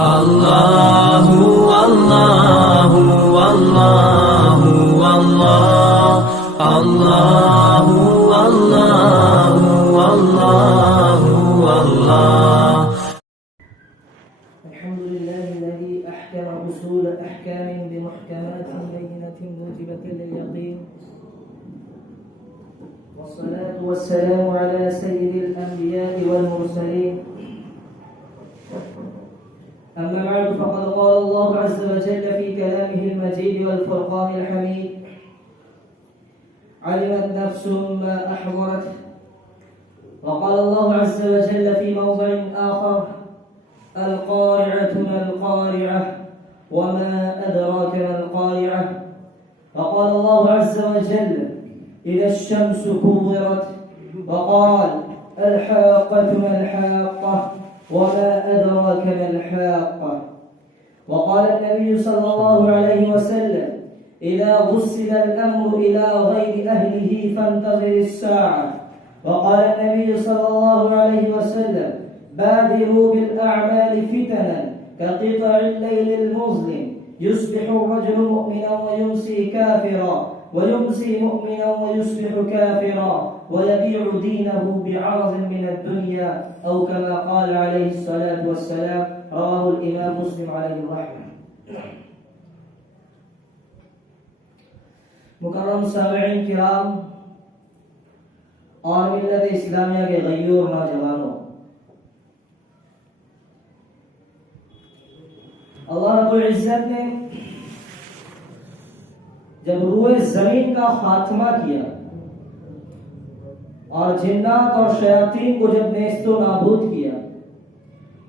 اللہ اللہ اللہ اللہ اللہ اللہ اللہ اللہ. الحمد لله الذي أحكم أصول أحكام بمحكمات بينة موجبة لليقين، والصلاة والسلام على سيد الأنبياء والمرسلين. أما بعد، فقد قال الله عز وجل في كلامه المجيد والفرقان الحميد: علمت نفس ما أحضرت. وقال الله عز وجل في موضع آخر: القارعة ما القارعة وما أدراك ما القارعة. وقال الله عز وجل: إذا الشمس كورت. وقال: الحاقة ما الحاقة وما أدراك ما الحاقة. وقال النبي صلى الله عليه وسلم: إذا غسل الأمر إلى غير أهله فانتظر الساعة. وقال النبي صلى الله عليه وسلم: بادروا بالأعمال فتنا كقطع الليل المظلم، يصبح الرجل مؤمنا ويمسي كافرا، ويمسي مؤمنا ويصبح كافرا، ويبيع دينه بعرض من الدنيا، أو كما قال عليه الصلاة والسلام. رواه الإمام مسلم عليه الرحمة. مکرم سامعین کرام اور ملت اسلامیہ کے غیور نوجوانوں، اللہ رب العزت نے جب روئے زمین کا خاتمہ کیا اور جنات اور شیاطین کو جب نیست و نابود کیا،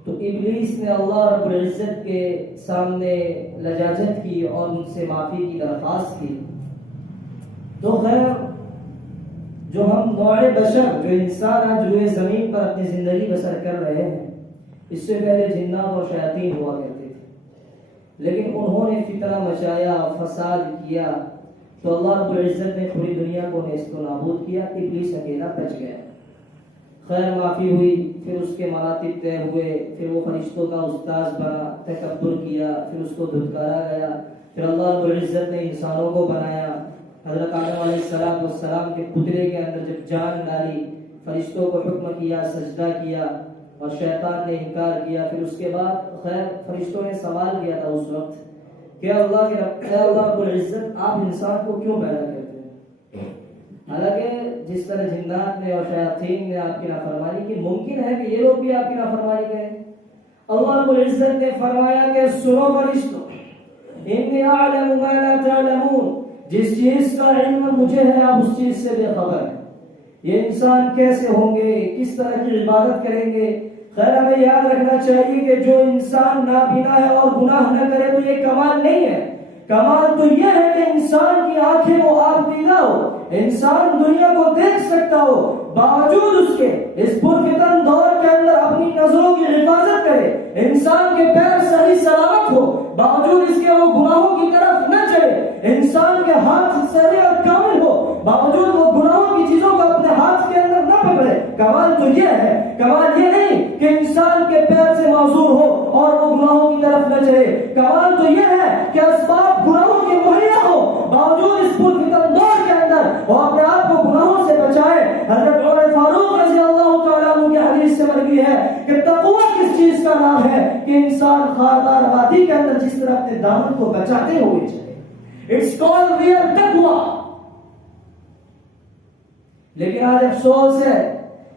تو ابلیس نے اللہ رب العزت کے سامنے لجاجت کی اور ان سے معافی کی درخواست کی. تو خیر، جو ہم نوع بشر، جو انسان آج روئے زمین پر اپنی زندگی بسر کر رہے ہیں، اس سے پہلے جنات اور شیاطین ہوا کرتے تھے، لیکن انہوں نے فتنہ مچایا، فساد کیا، تو اللہ رب العزت نے پوری دنیا کو نیست و نابود کیا. ابلیس اکیلا بچ گیا. خیر، معافی ہوئی، پھر اس کے مراتب طے ہوئے، پھر وہ فرشتوں کا استاذ بنا، تکبر کیا، پھر اس کو دھتکارا گیا. پھر اللہ رب العزت نے انسانوں کو بنایا. حضرت آدم علیہ السلام کے پتلے کے اندر جب جان ڈالی، فرشتوں کو حکم کیا، سجدہ کیا، اور شیطان نے انکار کیا. پھر اس کے بعد خیر فرشتوں نے سوال کیا تھا اس وقت کہ اللہ رب العزت، آپ انسان کو کیوں پیدا کرتے ہیں؟ حالانکہ جس طرح جنات نے اور شیاطین نے آپ کی نافرمانی کی، ممکن ہے کہ یہ لوگ بھی آپ کی نافرمانی کریں. اللہ رب العزت نے فرمایا کہ سنو فرشتوں، انی اعلم ما لا تعلمون، جس چیز کا علم مجھے ہے آپ اس چیز سے بے خبر ہیں. یہ انسان کیسے ہوں گے، کس طرح کی عبادت کریں گے؟ خیر، ہمیں یاد رکھنا چاہیے کہ جو انسان نابینا ہے اور گناہ نہ کرے تو یہ کمال نہیں ہے. کمال تو یہ ہے کہ انسان کی آنکھیں وہ آپ دیدہ ہو، انسان دنیا کو دیکھ سکتا ہو، باوجود اس کے اس پرفتن دور کے اندر اپنی نظروں کی حفاظت کرے. انسان کے پیر صحیح سلامت ہو، باوجود اس کے وہ گناہوں کی طرف نہ چلے. انسان کے ہاتھ صحیح اور کامل ہو، باوجود وہ گناہوں کی چیزوں کو اپنے ہاتھ کے اندر نہ پکڑے. کمال تو یہ ہے، کمال یہ نہیں کہ انسان کے پیر سے معذور ہو اور وہ گناہوں کی طرف نہ چلے. کمال تو یہ ہے کہ اسباب گناہوں کے مہیا ہو، باوجود اس پرفتن دور کے اندر وہ اپنے آپ کو گناہوں سے بچائے. حضرت عمر فاروق رضی اللہ تعالیٰ عنہ کی حدیث سے مروی ہے کہ تقوی کس چیز کا نام ہے کہ انسان خاردار وادی کے اندر جس طرح اپنے دامن کو بچاتے ہوئے چلے. It's called real taqwa. لیکن آج افسوس ہے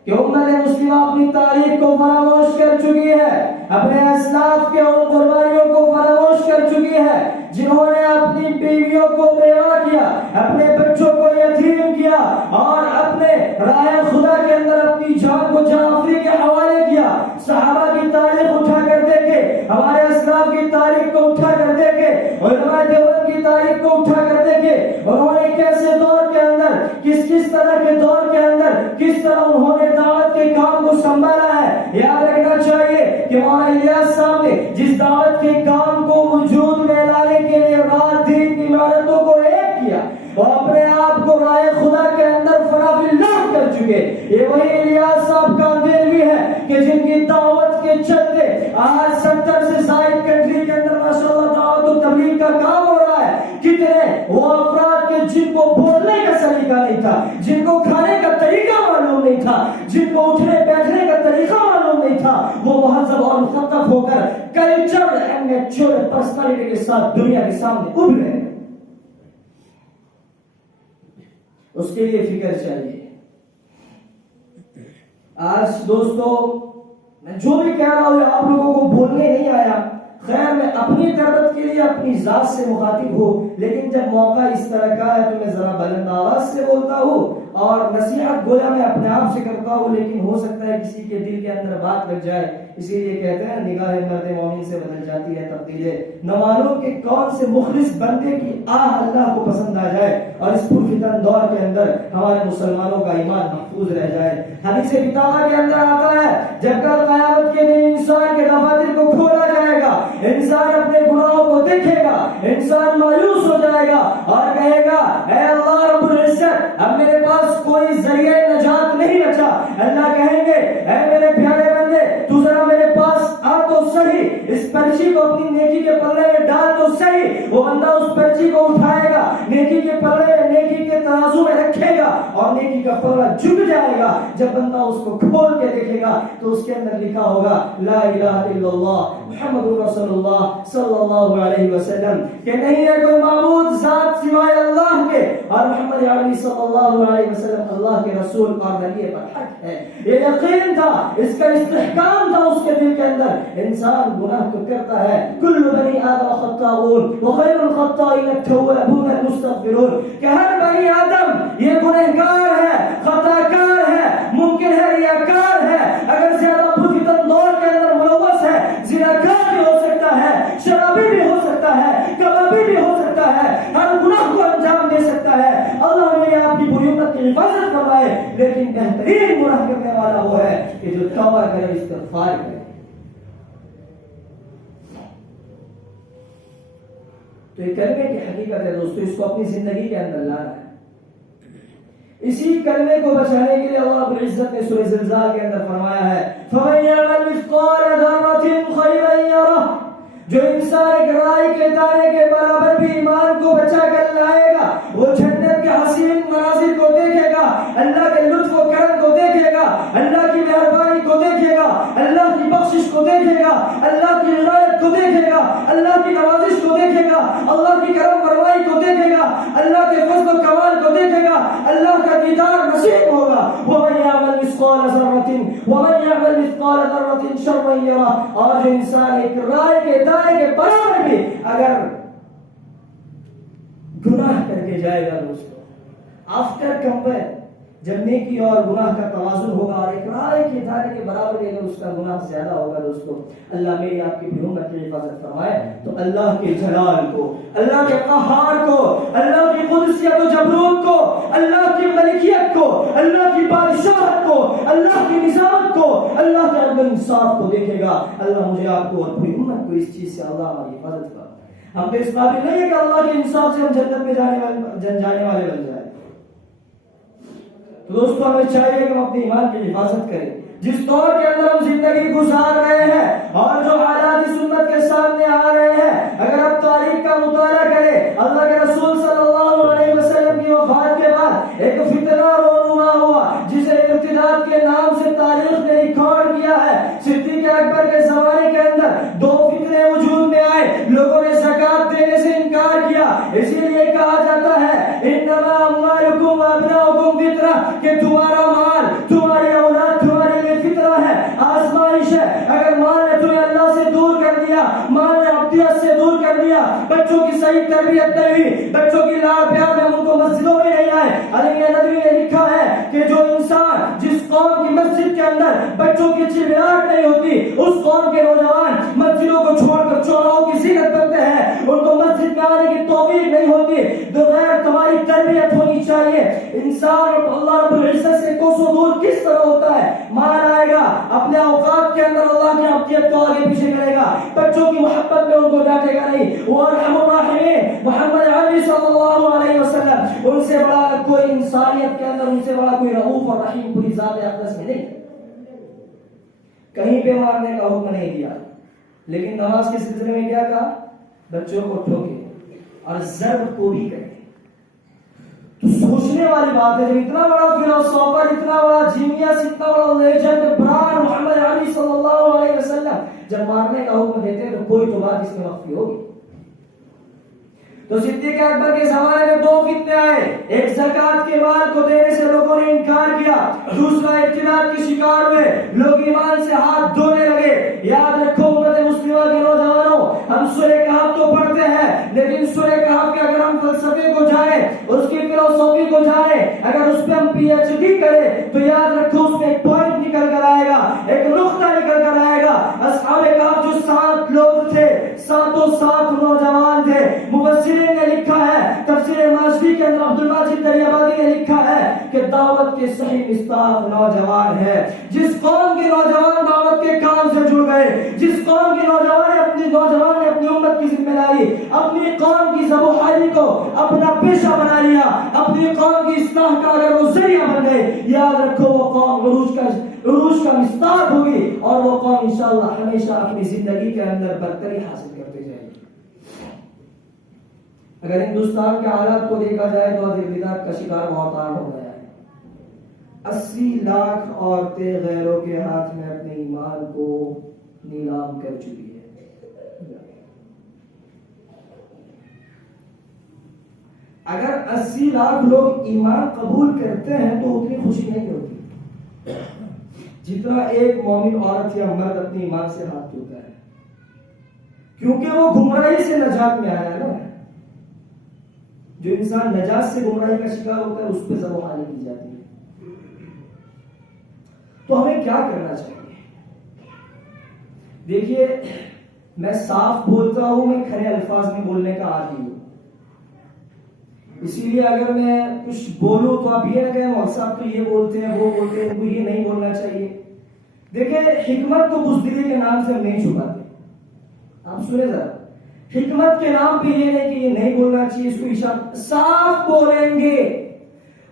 کہ امت مسلمہ اپنی تاریخ کو فراموش کر چکی ہے، اپنے اسلاف کے اور قربانیوں کو فراموش کر چکی ہے، جنہوں نے اپنی بیویوں کو بیوہ کیا، اپنے بچوں کو یتیم کیا، اور اپنے راہ خدا کے اندر اپنی جان کو جعفری کے حوالے کیا. صحابہ کی تاریخ اٹھا کر دیکھے، ہمارے اسلاف کی تاریخ کو اٹھا کر دیکھے، علماء دیوبند کی تاریخ کو اٹھا کر دیکھے، انہوں نے کیسے دور کے اندر، کس طرح کے دور کے اندر، کس طرح انہوں نے دعوت کے کام کو سنبھالا ہے. یاد رکھنا چاہیے کہ مولانا الیاس صاحب نے جس دعوت کے کام کو وجود میں لانے کے لیے رات دن کی محنتوں کو ایک کیا، وہ اپنے آپ کو رائے خدا کے اندر فراویلڈ کر چکے. یہ وہی الیاس صاحب کا دل بھی ہے کہ جن کی دعوت کے چلتے آج 70 سے زائد ہو کر کلچر اینڈ میچور پرسنالٹی کے ساتھ دنیا کے سامنے ابھرے. اس کے لیے فکر چاہیے. آج دوستو میں جو بھی کہہ رہا ہوں آپ لوگوں کو بولنے نہیں آیا. خیر میں اپنی تربیت کے لیے اپنی ذات سے مخاطب ہوں, لیکن جب موقع اس طرح کا ہے تو میں ذرا بلند آواز سے بولتا ہوں اور نصیحت گویا میں اپنے آپ سے کرتا ہوں, لیکن ہو سکتا ہے کسی کے دل کے اندر بات لگ جائے. اسی لیے کہتے ہیں نگاہ مرد مومن سے بدل جاتی ہے تبدیلیں. نہ معلوم کہ کون سے مخلص بندے کی آہ اللہ کو پسند آ جائے اور اس پرفتن دور کے اندر ہمارے مسلمانوں کا ایمان محفوظ رہ جائے. حدیث کتابہ کے اندر آتا ہے جب کل قیامت کے دن انسان کے دفاتر کو کھولا جائے گا, انسان اپنے گناہوں کو دیکھے گا, انسان مایوس ہو جائے گا اور کہے گا اے اللہ رب العزت اب میرے پاس کوئی ذریعہ نجات نہیں بچا. اللہ کہیں گے اے میرے پیارے بندے تو ذرا میرے پاس آ تو صحیح, اس پرچی کو اپنی نیکی کے پلڑے میں ڈال تو صحیح. وہ بندہ اس پرچی کو اٹھائے گا, نیکی کے پلڑے نیکی کے ترازو میں رکھے گا اور نیکی کا پلڑا جھک جائے گا. جب بندہ اس کو کھول کے دیکھے گا تو اس کے اندر لکھا ہوگا لا الہ الا اللہ محمد رسول اللہ صلی اللہ علیہ وسلم, کہ نہیں ہے کوئی معبود ذات سوائے اللہ کے اور محمد عربی صلی اللہ علیہ وسلم اللہ کے رسول اور نبی پر حق ہے. یہ یقین تھا, اس کا استحکام تھا اس کے دل کے اندر. انسان گناہ تو کرتا ہے, کل بنی آدم خطاؤون وخیر الخطائین التوابون المستغفرون, کہ ہر بنی آدم یہ گنہگار ہے, خطا کار ہے, ممکن ہے ریاکار ہے, اگر زیادہ پرفتن دور کے اندر ملوث ہے, زناکار بھی ہو سکتا ہے, شرابی بھی ہو سکتا ہے, کبابی بھی ہو سکتا ہے, ہر گناہ کو انجام دے سکتا ہے. اللہ نے آپ کی بری امت کی حفاظت فرمائے, لیکن بہترین گناہ کرنے والا وہ ہے کہ جو توبہ کرے, استغفار کرے. تو یہ کلمے کی حقیقت ہے دوستو, اس کو اپنی زندگی کے اندر لانا ہے. اسی کلمے کو بچانے کے لیے اللہ رب العزت نے سورہ زلزال کے اندر فرمایا ہے فَمَن يَعْمَلْ مِثْقَالَ ذَرَّةٍ خَيْرًا يَرَهُ, جو انسان ایک رائی کے دانے کے برابر بھی ایمان کو بچا کر لائے گا وہ جنت کے حسین مناظر کو دیکھے گا, اللہ کے لطف و کرم کو دیکھے گا, اللہ کی مہربانی کو دیکھے گا, اللہ کی بخشش کو دیکھے گا, اللہ کی عنایت کو دیکھے گا, اللہ کی نوازش کو دیکھے گا, اللہ کی کرم فرمائی کو دیکھے گا, اللہ کے فضل و کمال کو دیکھے گا, اللہ کا دیدار نصیب ہوگا. وَمَن يَعْمَلْ مِثْقَالَ ذَرَّةٍ وَمَن يَعْمَلْ مِثْقَالَ ذَرَّةٍ شَرًّا يَرَهُ, اور جو انسان ایک رائے کے دانے کے برابر بھی اگر گناہ کر کے جائے گا دوستو, آفٹر کمپیئر جب نیکی اور گناہ کا توازن ہوگا اور ایک رائے کے دانے کے برابر بھی اگر اس کا گناہ زیادہ ہوگا دوستو, اللہ میری آپ کی بھی امت کی حفاظت فرمائے. تو اللہ کے جلال کو, اللہ کے قہار کو, اللہ کی قدسیت و جبروت کو, اللہ کی ملکیت کو, اللہ کی بادشاہت کو, اللہ کی نظامت کو, اللہ کے عدل انصاف کو دیکھے گا. اللہ مجھے آپ کو اور پوری امت کو اس چیز سے اللہ ہماری حفاظت فرمائے. ہم تو اس قابل نہیں ہے کہ اللہ کے انصاف سے ہم جنت میں جانے والے بن جائیں. تو دوستو ہمیں چاہیے کہ ہم اپنے ایمان کی حفاظت کریں. جس دور کے اندر ہم زندگی گزار رہے ہیں اور جو حالات سنت کے سامنے آ رہے ہیں, اگر آپ تاریخ کا مطالعہ کریں, اللہ کے رسول صلی اللہ علیہ وسلم کی وفات کے بعد ایک فتنہ رونما ہوا جسے ارتداد کے نام سے تاریخ نے ریکارڈ کیا ہے. صدیق اکبر کے زمانے کے اندر دو فتنے وجود میں آئے, لوگوں نے زکات دینے سے انکار کیا. اسی لیے کہا جاتا ہے انما اموالکم وابناؤکم فتنہ, کہ تمہارا مال, تمہاری اولاد تمہارے لیے فطرہ ہے, آزمائش ہے. اگر مال نے تمہیں اللہ سے دور کر دیا, مال نے عبدیت سے دور کر دیا, بچوں کی صحیح تربیت نہیں ہوئی, بچوں کی لاڈ پیار میں ان کو مسجدوں میں نہیں آئے. علی ندوی نے لکھا ہے کہ جو انسان جس قوم کی مسجد کے اندر بچوں کی چڑچڑاہٹ نہیں ہوتی, اس قوم کے نوجوان مسجدوں کو چھوڑ کر چوراہوں کی زینت بنتے ہیں, ان کو مسجد میں آنے کی توفیق نہیں ہوتی. بغیر تمہاری تربیت ہونی چاہیے. انسان اور اللہ رب العزت سے کوسوں دور کس طرح ہوتا ہے؟ مال آئے گا, اپنے اوقات کے اندر اللہ کی عبدیت کو آگے پیچھے کرے گا, بچوں کی محبت میں ان کو ڈانٹے گا نہیں. وہ ارحم الراحمین محمد عربی صلی اللہ علیہ وسلم, ان سے بڑا کوئی انسانیت کے اندر, ان سے بڑا کوئی رؤوف اور رحیم پوری ذات اقدس میں نہیں. کہیں پہ مارنے کا حکم نہیں دیا, لیکن نماز کے سلسلے میں کیا کہا؟ بچوں کو ٹھوکے اور ضرب کو بھی کرے. تو سوچنے والی بات ہے, جب اتنا بڑا فلسفر, اتنا بڑا جینیس, اتنا بڑا لیجنڈ بران محمد علی صلی اللہ علیہ وسلم جب مارنے کا حکم دیتے ہیں تو کوئی تو بات اس میں مخفی ہوگی. تو صدیق اکبر کے زمانے میں 2 فتنے آئے. ایک زکات کے مال کو دینے سے لوگوں نے انکار کیا, دوسرا ارتداد کے شکار ہوئے, لوگ ایمان سے ہاتھ دھونے لگے. یاد رکھو امت مسلمہ کے نوجوانوں, ہم سورہ کہف تو پڑھتے ہیں لیکن سورہ کہف کے اگر ہم فلسفے کو جانیں, اس کی فلسفی کو جانیں, اگر اس پہ ہم پی ایچ ڈی کریں تو یاد رکھو اس میں ایک پوائنٹ نکل کر آئے گا, ایک نقطہ نکل کر آئے گا. اصحاب کہف جو 7 لوگ تھے, 7 نوجوان تھے. مفسرین نے لکھا ہے, تفسیر مازی کے اندر عبد الماجد دریابادی نے لکھا ہے کہ دعوت کے صحیح مصداق نوجوان ہے. جس قوم کے نوجوان دعوت کے کام سے جڑ گئے, جس قوم کے نوجوان نے اپنی امت کی ذمہ داری, اپنی قوم کی ذبح و حالی کو اپنا پیشہ بنا لیا, اپنی قوم کی اصلاح کا اگر وہ ذریعہ بن گئے, یاد رکھو وہ قوم عروج کا مصداق ہوگی اور وہ قوم انشاءاللہ ہمیشہ اپنی زندگی کے اندر برتری حاصل کرتے جائے گی. اگر ہندوستان کے حالات کو دیکھا جائے تو ارتداد کا شکار بہت عام ہو گیا ہے. 80 لاکھ عورتیں غیروں کے ہاتھ میں اپنے ایمان کو نیلام کر چکی ہے. اگر 80 لاکھ لوگ ایمان قبول کرتے ہیں تو اتنی خوشی نہیں ہوتی جتنا ایک مومن عورت یا مرد اپنی ایمان سے ہاتھ دھوتا ہے, کیونکہ وہ گمراہی سے نجات میں آیا ہے نا. جو انسان نجات سے گمراہی کا شکار ہوتا ہے اس پہ ذبح و حالی کی جاتی ہے. تو ہمیں کیا کرنا چاہیے؟ دیکھیے, میں صاف بولتا ہوں, میں کھرے الفاظ میں بولنے کا عادی ہوں, اسی لیے اگر میں کچھ بولوں تو آپ یہ نہ کہیں مولوی صاحب تو یہ بولتے ہیں وہ بولتے ہیں, ان کو یہ نہیں بولنا چاہیے. دیکھیں, حکمت کو بزدلی کے نام سے ہم نہیں چھپاتے. آپ سنیں ذرا, حکمت کے نام پہ یہ نہیں کہ یہ نہیں بولنا چاہیے, اس کو اشارہ صاف بولیں گے.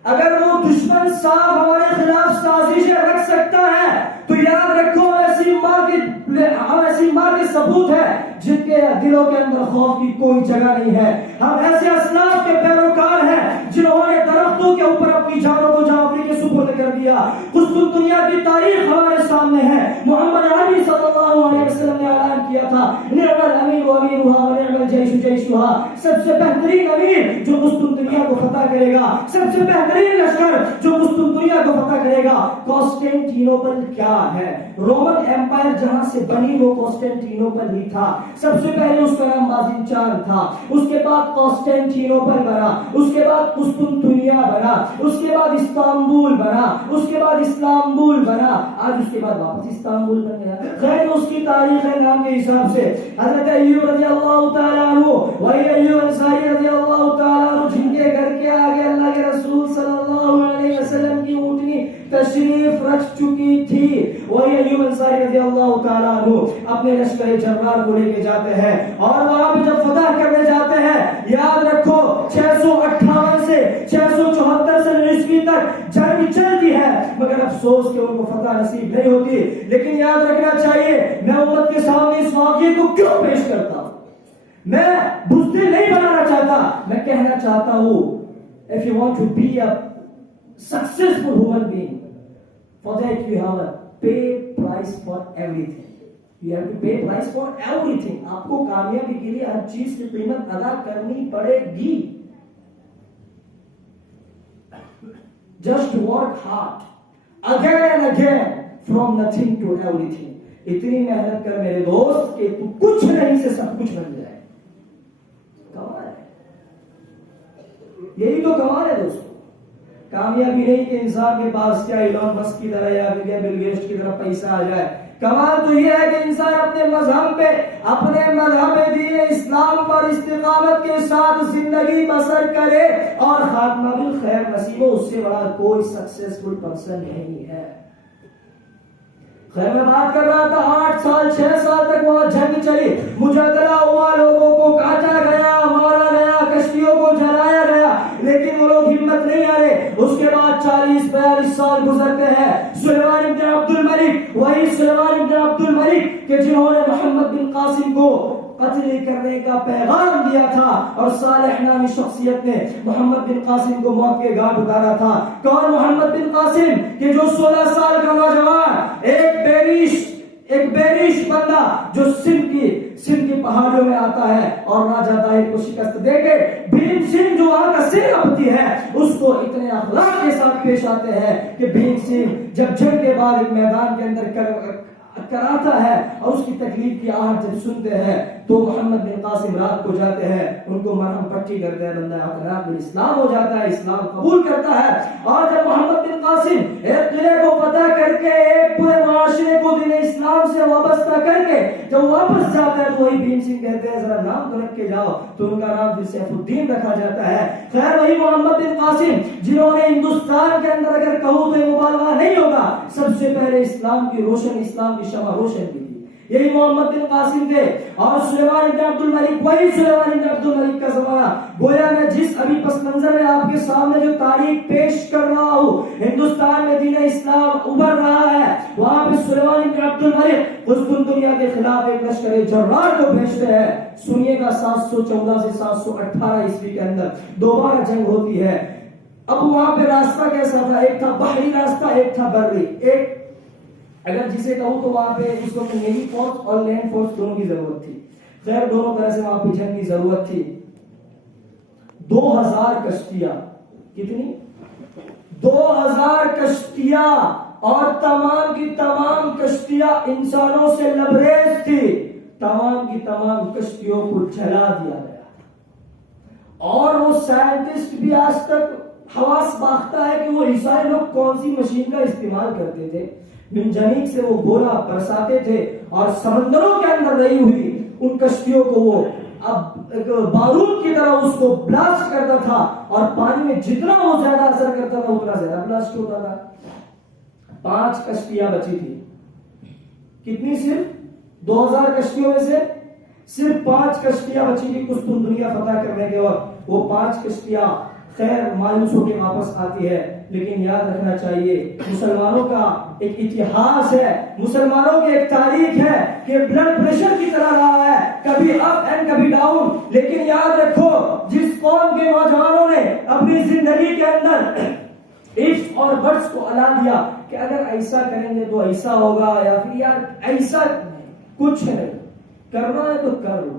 اگر وہ دشمن صاف ہمارے خلاف سازشیں رکھ سکتا ہے تو یاد رکھو ایسی ماں کے ثبوت ہے جن کے دلوں کے اندر خوف کی کوئی جگہ نہیں ہے. ہم ایسے اسلاف کے پیروکار ہیں جنہوں نے درختوں کے اوپر اپنی جانوں کو جعفری کے سپرد کر دیا. قسطنطنیہ کی تاریخ ہمارے سامنے ہے. محمد عربی صلی اللہ علیہ وسلم نے اعلان کیا تھا, نعم الامیر و امیرها و نعم الجیش جیشها, سب سے بہترین امیر جو قسطنطنیہ کو فتح کرے گا, سب سے بہترین لشکر جو قسطنطنیہ کو فتح کرے گا. کانسٹینٹینوپل کیا ہے؟ رومن ایمپائر جہاں سے بنی وہ کانسٹینٹینوپل ہی تھا. سب سے پہلے اس کا نام باذنجان تھا, اس کے بعد کانسٹینٹینوپل بنا, اس کے بعد قسطنطنیہ بنا, اس کے بعد استنبول بنا, اس کے بعد اسلامبول بنا, آج اس کے بعد واپس استنبول بن گیا. خیر اس کی تاریخ ہے نام کے حساب سے. حضرت ایوب رضی اللہ تعالیٰ عنہ, وہی ایوب انصاری رضی اللہ تعالیٰ عنہ جن کے گھر کے آگے اللہ کے رسول صلی اللہ علیہ وسلم کی اونٹنی تشریف رکھ چکی تھی, وہی ایوب انصاری رضی اللہ تعالیٰ عنہ اپنے لشکر جرار کو لے کے جاتے ہیں اور وہاں پہ جب فتح کرنے جاتے ہیں, یاد رکھو 658 سے 674 سے عیسوی تک جنگ چلتی ہے, مگر افسوس کہ ان کو فتح نصیب نہیں ہوتی. لیکن یاد رکھنا چاہیے, میں امت کے سامنے اس واقعے کو کیوں پیش کرتا ہوں؟ میں بزدل نہیں بنانا چاہتا, میں کہنا چاہتا ہوں if you want to be a successful human being, for that you have to pay price for everything. You have to pay price for everything. آپ کو کامیابی کے لیے ہر چیز کی قیمت ادا کرنی پڑے گی. Just work hard again and again from nothing to everything. اتنی محنت کر میرے دوست کہ تو کچھ نہیں سے سب کچھ بن جائے. کمال ہے, یہی تو کمال ہے دوستو. کامیابی نہیں کہ انسان کے پاس کیا ایلون مسک کی طرح یا بل گیٹس کی طرح پیسہ آ جائے. کمال تو یہ ہے کہ انسان اپنے مذہب پہ, اپنے مذہب دین اسلام پر استقامت کے ساتھ زندگی بسر کرے اور خاتمہ بالخیر نصیب ہو. اس سے بڑا کوئی سکسیسفل پرسن نہیں ہے. خیر میں بات کر رہا تھا 8 سال 6 سال تک وہاں جنگ چلی, مجادلہ ہوا, لوگوں کو کاٹا گیا, مارا گیا, کشتیوں کو جلایا گیا, لیکن وہ لوگ ہمت نہیں آ رہے. اس کے بعد 40-42 سال گزرتے ہیں. سلیمان بن عبد الملک, وہی سلیمان بن عبد الملک کہ جنہوں نے محمد بن قاسم کو قتل کرنے کا پیغام دیا تھا اور صالح نامی شخصیت نے محمد بن قاسم کو موت کے گھاٹ اتارا تھا. کون محمد بن قاسم کہ جو 16 سال کا نوجوان ایک بیریش بندہ جو سندھ کی پہاڑیوں میں آتا ہے اور راجہ داہر کو شکست دے کے بھیم سنگھ جو وہاں کا سیناپتی ہے اس کو اتنے اخلاق کے ساتھ پیش آتے ہیں کہ بھیم سنگھ جب جنگ کے بعد ایک میدان کے اندر کراتا ہے اور اس کی تکلیف کی آہٹ جب سنتے ہیں تو محمد بن قاسم رات کو جاتے ہیں، ان کو مرہم پٹی کرتے ہیں، بندہ حضرات بن اسلام ہو جاتا ہے، اسلام قبول کرتا ہے۔ اور جب محمد بن قاسم ایک قلعے کو فتح کر کے ایک پورے معاشرے کو دین اسلام سے وابستہ کر کے جب واپس جاتا ہے تو وہی بھیم سنگھ کہتے ہیں ذرا نام تو رکھ کے جاؤ، تو ان کا نام پھر سیف الدین رکھا جاتا ہے۔ خیر وہی محمد بن قاسم جنہوں نے ہندوستان کے اندر اگر کہوں تو مبالغہ نہیں ہوگا سب سے پہلے اسلام کی روشن، اسلام کی شمع روشن کی تھی، یہی محمد بن قاسم تھے۔ اور سلیمان بن عبد الملک، وہی سلیمان بن عبد الملک کا زمانہ، گویا میں جس ابھی پس منظر میں آپ کے سامنے جو تاریخ پیش کر رہا ہوں، ہندوستان میں دین اسلام ابھر رہا ہے، وہاں پہ سلیمان بن عبد الملک قسطنطنیہ کے خلاف ایک لشکر جرار کو بھیجتے ہیں۔ سنیے گا 714 سے 718 عیسوی کے اندر دوبارہ جنگ ہوتی ہے۔ اب وہاں پہ راستہ کیسا تھا؟ ایک تھا بحری راستہ، ایک تھا بری، ایک اگر جسے کہوں تو وہاں پہ اس وقت نیوی فورس اور لینڈ فورس دونوں کی ضرورت تھی۔ خیر دونوں طرح سے وہاں پہ جنگ کی ضرورت تھی۔ 2000 کشتیاں، کتنی؟ 2000 کشتیاں، اور تمام کی تمام کشتیاں انسانوں سے لبریز تھی۔ تمام کی تمام کشتیوں کو جلا دیا گیا، اور وہ سائنٹسٹ بھی آج تک حواس باختہ ہے کہ وہ عیسائی لوگ کون سی مشین کا استعمال کرتے تھے۔ منجنیق سے وہ گولا برساتے تھے اور سمندروں کے اندر رہی ہوئی ان کشتیوں کو وہ اب بارود کی طرح اس کو بلاسٹ کرتا تھا، اور پانی میں جتنا وہ زیادہ اثر کرتا تھا اتنا زیادہ بلاسٹ ہوتا تھا۔ 5 کشتیاں بچی تھی، کتنی؟ صرف 2000 کشتیوں میں سے صرف 5 کشتیاں بچی تھی قسطنطنیہ فتح کرنے کے وقت۔ وہ 5 کشتیاں خیر مایوس ہو کے واپس آتی ہے، لیکن یاد رکھنا چاہیے مسلمانوں کا ایک اتہاس ہے، مسلمانوں کی ایک تاریخ ہے کہ بلڈ پریشر کی طرح رہا ہے، کبھی اپ اینڈ کبھی ڈاؤن۔ لیکن یاد رکھو جس قوم کے نوجوانوں نے اپنی زندگی کے اندر ifs اور بٹس کو الا دیا کہ اگر ایسا کریں گے تو ایسا ہوگا، یا پھر یار ایسا کچھ نہیں کرنا ہے تو کر لو۔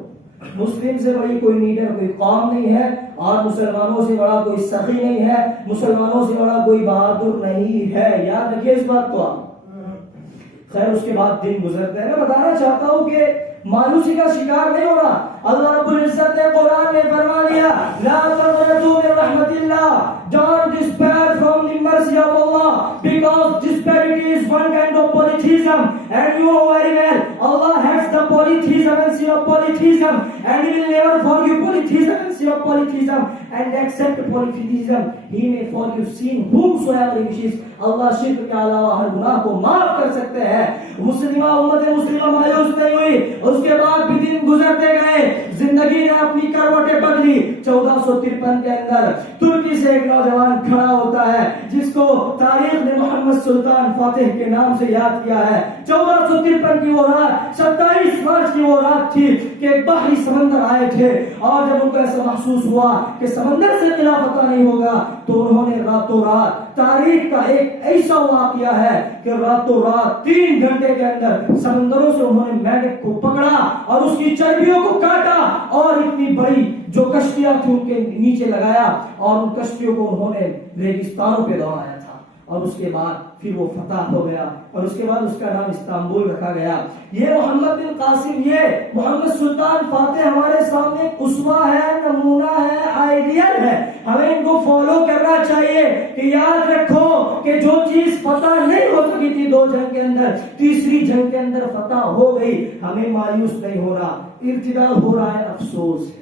مسلم سے بڑی کوئی لیڈر کوئی قوم نہیں ہے، اور مسلمانوں سے بڑا کوئی سخی نہیں ہے، مسلمانوں سے بڑا کوئی بہادر نہیں ہے، یاد رکھیے اس بات کو آپ۔ خیر اس کے بعد دن گزرتے ہیں، میں بتانا چاہتا ہوں کہ مایوسی کا شکار نہیں ہونا۔ اللہ رب العزت نے قرآن میں فرما دیا لا تقنطوا من رحمت اللہ، don't despair from the mercy of Allah, because disparity is one kind of polytheism, and you know very well Allah hates the polytheism and sin of polytheism, and He will never forgive polytheism and sin of polytheism, and accept polytheism He may forgive sin whomsoever He wishes۔ اللہ شرک کے علاوہ ہر گناہ کو معاف کر سکتے ہیں۔ مسلمہ امت مسلمہ مایوس نہیں ہوئی، اس کے بعد بھی دن گزرتے گئے، زندگی نے اپنی کروٹیں بدلی۔ 1453 کے اندر ترکی سے ایک نوجوان کھڑا ہوتا ہے جس کو تاریخ نے محمد سلطان فاتح کے نام سے یاد کیا ہے۔ 1453 کی وہ رات 27 مارچ کی وہ رات تھی کہ ایک بحری سمندر آئے تھے، اور جب ان کو ایسا محسوس ہوا کہ سمندر سے قلعہ فتح نہیں ہوگا تو انہوں نے راتوں رات، تاریخ کا ایک ایسا واقعہ ہے کہ راتوں رات 3 گھنٹے کے اندر سمندروں سے انہوں نے میڈک کو پکڑا اور اس کی چربیوں کو کاٹا، اور اتنی بڑی جو کشتیاں تھی ان کے نیچے لگایا، اور ان کشتیوں کو انہوں نے ریگستانوں پہ دوڑایا تھا، اور اس کے بعد پھر وہ فتح ہو گیا، اور اس کے بعد اس کا نام استنبول رکھا گیا۔ یہ محمد بن قاسم، یہ محمد سلطان فاتح ہمارے سامنے اسوہ ہے، نمونہ ہے، آئیڈیل ہے، ہمیں ان کو فالو کرنا چاہیے کہ یاد رکھو کہ جو چیز فتح نہیں ہو سکی تھی 2 جنگ کے اندر، تیسری جنگ کے اندر فتح ہو گئی۔ ہمیں مایوس نہیں ہونا، ارتداد ہو رہا ہے افسوس ہے۔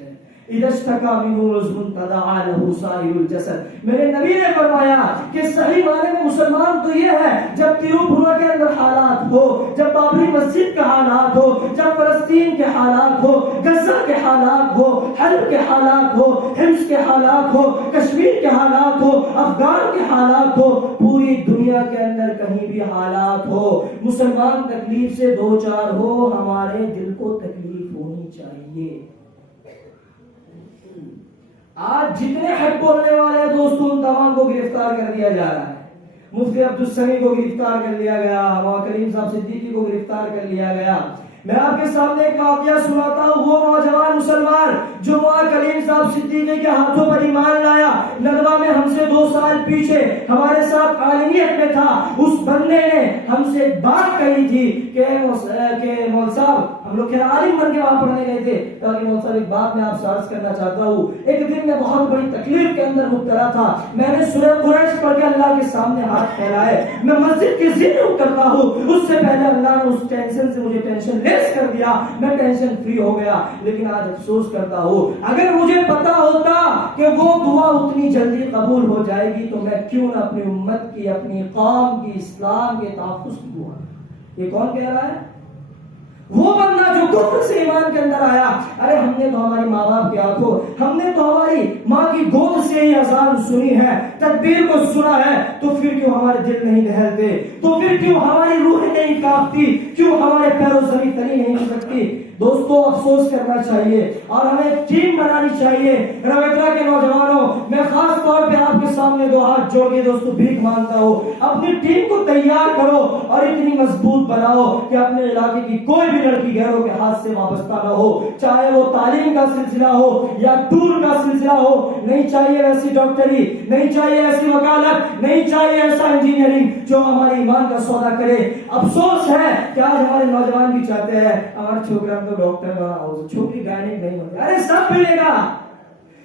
اذا اشتكى منه عضو تداعى له سائر الجسد، میرے نبی نے فرمایا کہ صحیح معنی میں مسلمان تو یہ ہے جب تیروپورا کے اندر حالات ہو، جب بابری مسجد کا حالات ہو، جب فلسطین کے حالات ہو، غزہ کے حالات ہو، حلب کے حالات ہو، حمص کے حالات ہو، کشمیر کے حالات ہو، افغان کے حالات ہو، پوری دنیا کے اندر کہیں بھی حالات ہو، مسلمان تکلیف سے دوچار ہو، ہمارے دل کو تکلیف ہونی چاہیے۔ آج جتنے حق بولنے والے ہیں دوستوں، ان تمام کو گرفتار کر دیا جا رہا ہے، مفتی عبدالسمیع کو گرفتار کر لیا گیا، مولانا کلیم صاحب صدیقی کو گرفتار کر لیا گیا۔ میں آپ کے سامنے ایک واقعہ سناتا ہوں، وہ نوجوان مسلمان جو مولانا کلیم صاحب صدیقی کے ہاتھوں پر ایمان لایا، ندوہ میں ہم سے 2 سال پیچھے ہمارے ساتھ عالمیت میں تھا، اس بندے نے ہم سے ایک بات کہی تھی کہ مول صاحب، ہم لوگ خیر عالم بن کے وہاں پڑھنے گئے تھے، تاکہ مول صاحب ایک بات میں آپ سے عرض کرنا چاہتا ہوں، ایک دن میں بہت بڑی تکلیف کے اندر مبتلا تھا، میں نے سورہ قریش پڑھ کے اللہ کے سامنے ہاتھ پھیلائے، میں مسجد کی سیڑھی اترتا ہوں، اس سے پہلے اللہ نے اس ٹینشن سے مجھے ٹینشن لیس کر دیا، میں ٹینشن فری ہو گیا، لیکن آج افسوس کرتا ہوں اگر مجھے پتا ہوتا کہ وہ دعا اتنی جلدی قبول ہو جائے گی تو میں کیوں نہ اپنی امت کی، اپنی قوم کی، اسلام کے تحفظ کی دعا۔ یہ کون کہہ رہا ہے؟ وہ بندہ جو کفر سے ایمان کے اندر آیا، ارے ہم نے تو ہماری ماں باپ کی آنکھوں، ہم نے تو ہماری ماں کی گود سے ہی اذان سنی ہے، تکبیر کو سنا ہے، تو پھر کیوں ہمارے دل نہیں دہلتے، تو پھر کیوں ہماری روح نہیں کانپتی، کیوں ہمارے پیروں زمین تلی نہیں ہو سکتی؟ دوستو افسوس کرنا چاہیے اور ہمیں ٹیم بنانی چاہیے۔ رویترا کے نوجوانوں، میں خاص طور پہ آپ کے سامنے 2 ہاتھ جوڑ کے دوستو بھیک مانگتا ہوں، اپنی ٹیم کو تیار کرو اور اتنی مضبوط بناؤ کہ اپنے علاقے کی کوئی بھی لڑکی غیروں کے ہاتھ سے وابستہ نہ ہو، چاہے وہ تعلیم کا سلسلہ ہو یا ٹور کا سلسلہ ہو، نہیں چاہیے ایسی ڈاکٹری، نہیں چاہیے ایسی وکالت، نہیں چاہیے ایسا انجینئرنگ جو ہمارے ایمان کا سودا کرے۔ افسوس ہے کہ آج ہمارے نوجوان بھی چاہتے ہیں ہمارے چھوکرا تو ڈاکٹر بنا ہو، چھوکری گائنک نہیں ہوتی، ارے سب ملے گا،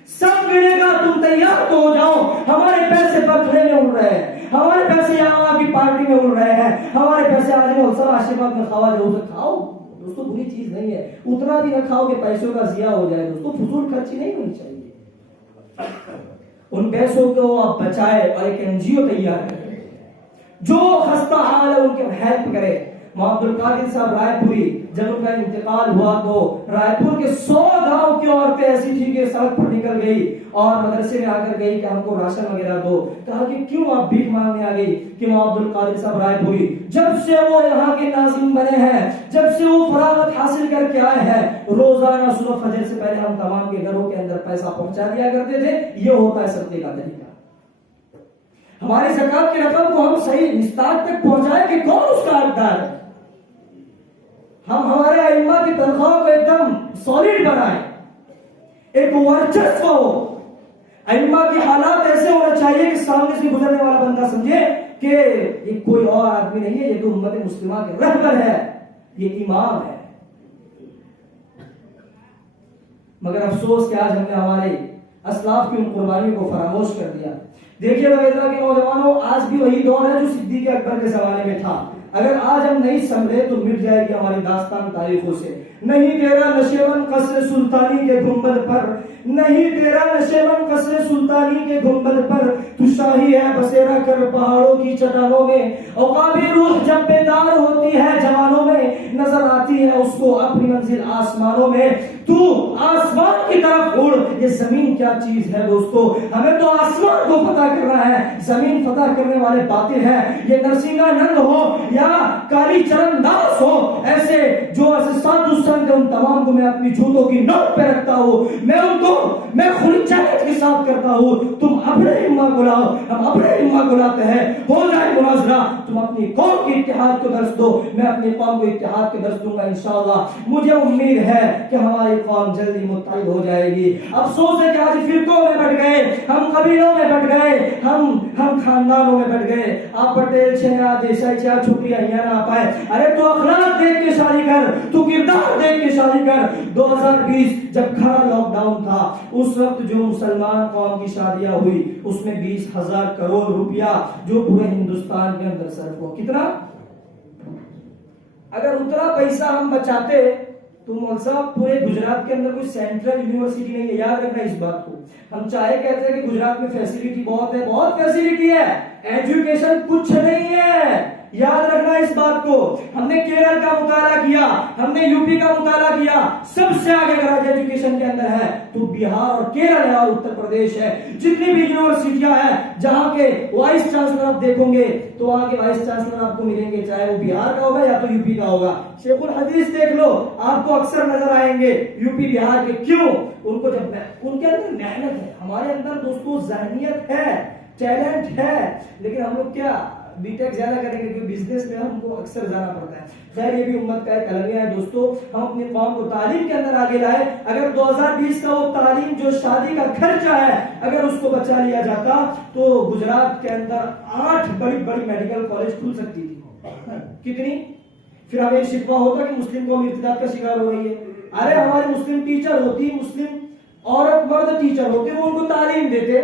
سب ملے گا، تم تیار تو ہو جاؤ۔ ہمارے پیسے پتھرے میں اڑ رہے ہیں، ہمارے پیسے یہاں کی پارٹی میں اڑ رہے ہیں، ہمارے پیسے آج سب آشیواد میں کھاوا جاؤ، کھاؤ دوستو، بری چیز نہیں ہے، اتنا بھی نہ کھاؤ کہ پیسوں کا ضیاع ہو جائے، دوستو فضول خرچی نہیں ہونی چاہیے۔ ان پیسوں کو آپ بچائے اور ایک NGO تیار کریں جو خستہ حال ہے ان کے ہیلپ کرے۔ محمد القادر صاحب رائے پوری، جب ان کا انتقال ہوا تو رائے پور کے 100 گاؤں کی عورتیں ایسی تھی کہ سڑک پر نکل گئی اور مدرسے میں آ کر گئی کہ ہم کو راشن وغیرہ دو، کہا کہ کیوں آپ بھیک مانگنے آ گئی؟ کہ محمد القادر صاحب رائے پوری جب سے وہ یہاں کے ناظم بنے ہیں، جب سے وہ فراغت حاصل کر کے آئے ہیں، روزانہ صبح فجر سے پہلے ہم تمام کے گھروں کے اندر پیسہ پہنچا دیا کرتے تھے۔ یہ ہوتا ہے صدقے کا طریقہ۔ ہماری زکات کی رقم کو ہم صحیح مستحق تک پہنچائیں کہ کون اس کا حقدار ہے؟ ہم ہمارے ائمہ کی تنخواہ کو ایک دم سالڈ بنائیں، ایک ورچسو ہو، ائمہ کی حالات ایسے ہونا چاہیے کہ سامنے سے گزرنے والا بندہ سمجھے کہ یہ کوئی اور آدمی نہیں ہے، یہ تو امت مسلمہ کے رہبر ہے، یہ امام ہے۔ مگر افسوس کہ آج ہم نے ہمارے اسلاف کی ان قربانیوں کو فراموش کر دیا۔ دیکھیے رویدرا کے نوجوانوں، آج بھی وہی دور ہے جو صدیق اکبر کے زمانے میں تھا۔ اگر آج ہم نہیں سنبھلے تو مٹ جائے گی ہماری داستان تاریخوں سے۔ نہیں تیرا نشیون قصر سلطانی کے گنبد پر، نہیں تیرا نشیون قصر سلطانی کے گنبد پر، تو شاہی ہے بسیرا کر پہاڑوں کی چٹانوں میں، عقابی روح جب بیدار ہوتی ہے جوانوں میں، نظر آتی ہے اس کو اپنی منزل آسمانوں میں۔ تو آسمان کی طرف اڑ، یہ زمین کیا چیز ہے دوستو، ہمیں تو آسمان کو فتح کرنا ہے، زمین فتح کرنے والے باطل ہیں۔ یہ نرسنگا نند ہو یا کالی چرن داس ہو، ایسے جو ایسے سادھو سنت، ان تمام کو میں اپنی جوتوں کی نوک پہ رکھتا ہوں، میں ان کو میں کھلی چاہت کے ساتھ کرتا ہوں۔ تم اپنے امہ کو لاؤ، ہم اپنے امہ کو لاتے ہیں، ہو جائے مناظرہ، تم اپنی قوم کی اتحاد کو درس دو، میں اپنی قوم کو اتحاد کے درس دوں گا انشاءاللہ۔ مجھے امید ہے کہ ہماری قوم جلدی متحد ہو جائے گی۔ افسوس ہے کہ آج فرقوں میں بٹ گئے، ہم قبیلوں میں بٹ گئے، ہم خاندانوں میں بٹ گئے۔ آپ پٹیل چھنیا دیسائی چھیا چھپڑیاں ہی نہ پائے، ارے تو اخلاق دیکھ کے شادی کر، تو کردار دیکھ کے شادی کر۔ 2020 جب کھڑا لاک ڈاؤن تھا، اس وقت جو مسلمان قوم کی شادیاں ہوئی اس میں 20,000 کروڑ روپیہ جو پورے ہندوستان کے اندر صرف ہو، کتنا؟ اگر اتنا پیسہ ہم بچاتے تو مول صاحب پورے گجرات کے اندر کوئی سینٹرل یونیورسٹی نہیں ہے، یاد رکھنا اس بات کو۔ ہم چاہے کہتے ہیں کہ گجرات میں فیسلٹی بہت ہے، بہت فیسلٹی ہے، ایجوکیشن کچھ نہیں ہے، یاد رکھنا اس بات کو۔ ہم نے کیرل کا مطالعہ کیا، ہم نے یوپی کا مطالعہ کیا، سب سے آگے اگر ایجوکیشن کے اندر ہے تو بہار اور کیرل ہے اور اتر پردیش ہے۔ جتنی بھی یونیورسٹیاں ہیں جہاں کے وائس چانسلر آپ دیکھیں گے تو وہاں کے وائس چانسلر آپ کو ملیں گے، چاہے وہ بہار کا ہوگا یا تو یوپی کا ہوگا۔ شیخ الحدیث دیکھ لو، آپ کو اکثر نظر آئیں گے یوپی بہار کے۔ کیوں؟ ان کو جب ان کے اندر محنت ہے، ہمارے اندر دوستو ذہنیت ہے، ٹیلنٹ ہے، لیکن ہم لوگ کیا بی ٹیک زیادہ کریں گے کیونکہ بزنس میں ہم کو اکثر جانا پڑتا ہے. خیر یہ بھی امت کا ایک المیہ ہے دوستو. ہم اپنی قوم کو تعلیم کے اندر آگے لائے. اگر 2020 کا وہ تعلیم جو شادی کا خرچہ ہے اگر اس کو بچا لیا جاتا تو گجرات کے اندر 8 بڑی بڑی میڈیکل کالج کھل سکتی تھی. کتنی؟ پھر ہمیں شکوہ ہوتا کہ مسلم قوم ارتداد کا شکار ہو رہی ہے. ارے ہمارے مسلم ٹیچر ہوتی, مسلم عورت مرد ٹیچر ہوتے, وہ ان کو تعلیم دیتے,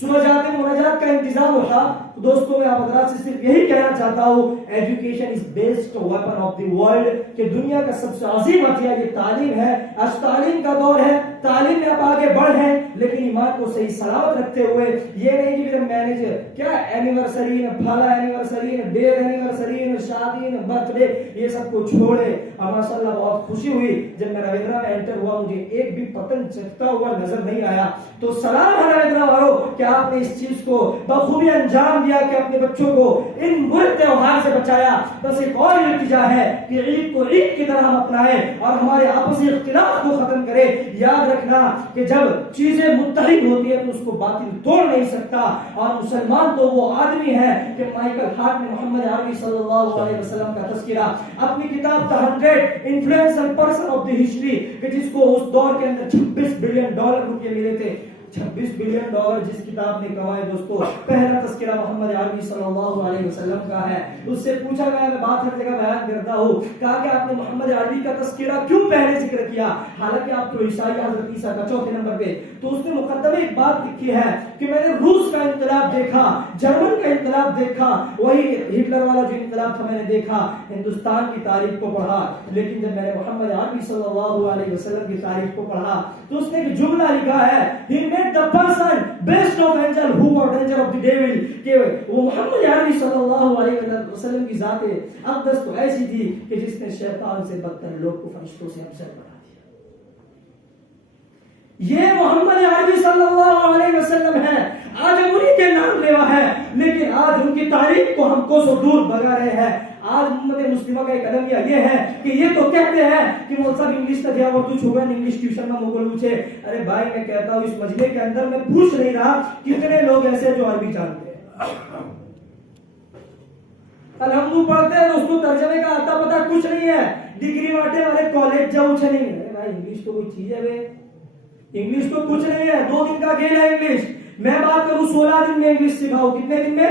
صبح جاتے مناجات کا انتظام ہوتا. دوستوں میں آپ حضرات سے صرف یہی کہنا چاہتا ہوں, education is best weapon of the world, کہ دنیا کا سب سے عظیم ہتھیار یہ تعلیم ہے. آج تعلیم کا دور ہے, تعلیم میں آپ آگے بڑھ ہیں, لیکن ایمان کو صحیح سلامت رکھتے ہوئے. یہ نہیں کہ مینیجر کیا اینیورسری پھالا اینیورسری ڈیئر اینیورسری شادی برتھ ڈے یہ سب کو چھوڑے. اور ماشاء اللہ بہت خوشی ہوئی جب میں رویندرا میں انٹر ہوا, مجھے ایک بھی پتنگ چکتا ہوا نظر نہیں آیا. تو سلام ہے رویندرا والوں کہ آپ نے اس چیز کو بخوبی انجام دیا کہ اپنے بچوں کو ان برے تہوار سے بچایا. بس ایک اور التجا ہے کہ عید کو عید کی طرح ہم اپنائیں اور ہمارے آپسی اختلاف کو ختم کریں. یاد رکھنا کہ جب چیزیں متحد ہوتی ہیں تو اس کو باطل توڑ نہیں سکتا. اور مسلمان تو وہ آدمی ہے کہ مائیکل ہارٹ نے محمد عربی صلی اللہ علیہ وسلم کا تذکرہ اپنی کتاب The 100 Influential Person of the History, کہ جس کو اس دور کے اندر $26 بلین روپے ملے تھے. $26 بلین جس کتاب نے کمائے دوستو, پہلا تذکرہ محمد عربی صلی اللہ علیہ وسلم کا ہے. اس سے پوچھا گیا, میں بات ہر جگہ بیان کرتا ہوں, کہا کہ آپ نے محمد عربی کا تذکرہ کیوں پہلے ذکر کیا, حالانکہ آپ تو عیسائی حضرت عیسیٰ کا چوتھے نمبر پہ. تو اس نے مقدمے ایک بات لکھی ہے کہ میں نے روس کا انقلاب دیکھا, جرمن کا انقلاب دیکھا, وہی ہٹلر والا جو انقلاب تھا میں نے دیکھا, ہندوستان کی تاریخ کو پڑھا, لیکن جب میں نے محمد عربی صلی اللہ علیہ وسلم کی تاریخ کو پڑھا تو اس نے ایک جملہ لکھا ہے, he made the person best of angel who were danger of the devil, کہ وہ محمد عربی صلی اللہ علیہ وسلم کی ذات اقدس تو ایسی تھی کہ جس نے شیطان سے بدتر لوگ کو فرشتوں سے افضل بنا دیا. یہ محمد عربی صلی اللہ علیہ وسلم ہے. آج ہم انہی کے نام لیوا ہے, لیکن آج ان کی تاریخ کو ہم کو سو دور بھگا رہے ہیں. آج امت مسلمہ کا ایک المیہ یہ ہے کہ یہ تو کہتے ہیں کہ وہ سب انگلش کا دیا اردو چھوڑا انگلش ٹیوشن میں مغل پوچھے. ارے بھائی میں کہتا ہوں اس مجمع کے اندر میں پوچھ نہیں رہا کتنے لوگ ایسے جو عربی جانتے ہیں. الحمد پڑھتے ہیں دوستوں, ترجمے کا آتا پتا کچھ نہیں ہے, ڈگری واٹے والے کالج جاؤ چھ نہیں ہے. بھائی انگلش تو کوئی چیز ہے بے, انگلش تو کچھ نہیں ہے, 2 دن کا کھیل ہے انگلش. میں بات کروں 16 دن میں انگلش سکھاؤ, کتنے دن میں؟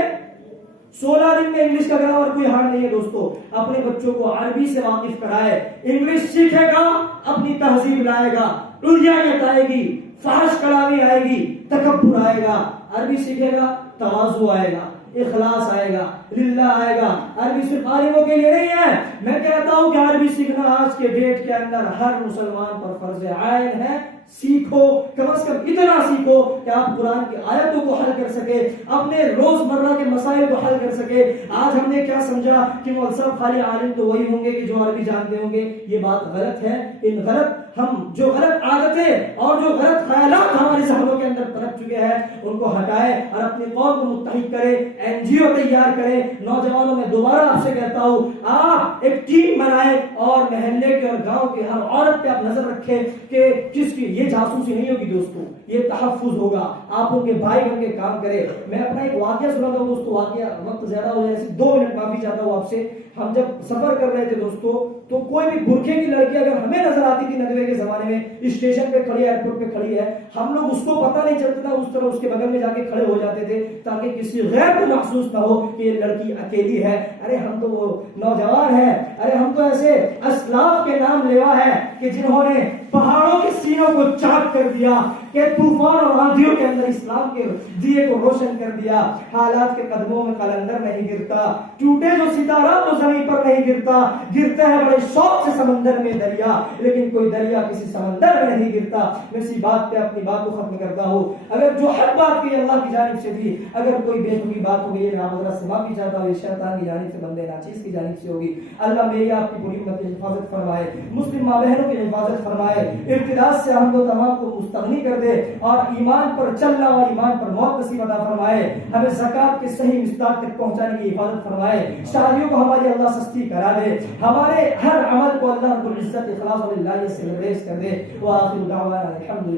16 دن میں انگلش کا گرامر کوئی ہارڈ نہیں ہے دوستو. اپنے بچوں کو عربی سے واقف کرائے, انگلش سیکھے گا اپنی تہذیب لائے گا, الجھانیت آئے گی, فحش کلامی آئے گی, تکبر آئے گا. عربی سیکھے گا تواضع آئے گا, اخلاص آئے گا, للہ آئے گا. عربی صرف عالموں کے لیے نہیں ہے. میں کہتا ہوں کہ عربی سیکھنا آج کے ڈیٹ کے اندر ہر مسلمان پر فرض عین ہے. سیکھو, کم از کم اتنا سیکھو کہ آپ قرآن کی آیتوں کو حل کر سکے, اپنے روزمرہ کے مسائل کو حل کر سکے. آج ہم نے کیا سمجھا کہ مولوی خالی عالم تو وہی ہوں گے کہ جو عربی جانتے ہوں گے. یہ بات غلط ہے. ان غلط ہم جو غلط عادتیں اور جو غلط خیالات ہمارے ذہنوں کے اندر پنپ چکے ہیں ان کو ہٹائے اور اپنی قوم کو متحد کرے, این جی او تیار کرے. نوجوانوں میں دوبارہ آپ سے کہتا ہوں, آپ ایک ٹیم بنائے اور محلے کے اور گاؤں کے ہر عورت پہ آپ نظر رکھیں کہ کس کی, یہ جاسوسی نہیں ہوگی دوستو, یہ تحفظ ہوگا. آپ ان کے بھائی بن کے کام کرے. میں اپنا ایک واقعہ سناتا ہوں دوستو, واقعہ وقت زیادہ ہو جائے 2 منٹ معافی چاہتا ہوں آپ سے. ہم جب سفر کر رہے تھے دوستو تو کوئی بھی برقعے کی لڑکی اگر ہمیں نظر آتی تھی ندوے کے زمانے میں, اسٹیشن پہ کھڑی ہے, ایئرپورٹ پہ کھڑی ہے, ہم لوگ اس کو پتہ نہیں چلتا تھا, اس طرح اس کے بغل میں جا کے کھڑے ہو جاتے تھے تاکہ کسی غیر کو محسوس نہ ہو کہ یہ لڑکی اکیلی ہے. ارے ہم تو وہ نوجوان ہیں, ارے ہم تو ایسے اسلاف کے نام لیوا ہے کہ جنہوں نے پہاڑوں کے سینوں کو چاک کر دیا, کہ طوفان اور آندھیوں کے اندر اسلام کے دیے کو روشن کر دیا. حالات کے قدموں میں قلندر نہیں گرتا, ٹوٹے جو ستارہ تو زمین پر نہیں گرتا, گرتا ہے بڑے شوق سے سمندر میں دریا, لیکن کوئی دریا کسی سمندر میں نہیں گرتا. میں اسی بات پہ اپنی بات کو ختم کرتا ہوں. اگر جو حق بات کی اللہ کی جانب سے تھی, اگر کوئی بے حقی بات ہو گئی, میں حضرت سے معافی چاہتا ہوں. یہ شیطان کی جانب سے, بندے ناچیز کی جانب سے ہوگی. اللہ میری آپ کی پوری امت کی حفاظت فرمائے, مسلم ماں بہنوں کی حفاظت فرمائے, ارتداد سے ہم کو تمام کو مستغنی کر دے اور ایمان پر چلنا اور ایمان پر موت نصیب عطا فرمائے. ہمیں زکات کے صحیح مقدار تک پہنچانے کی حفاظت فرمائے. شادیوں کو ہماری اللہ سستی کرا دے, ہمارے ہر عمل کو اللہ رب العزت اخلاص اور اللہ سے ریز کر دے. وآخر دعوانا الحمدللہ.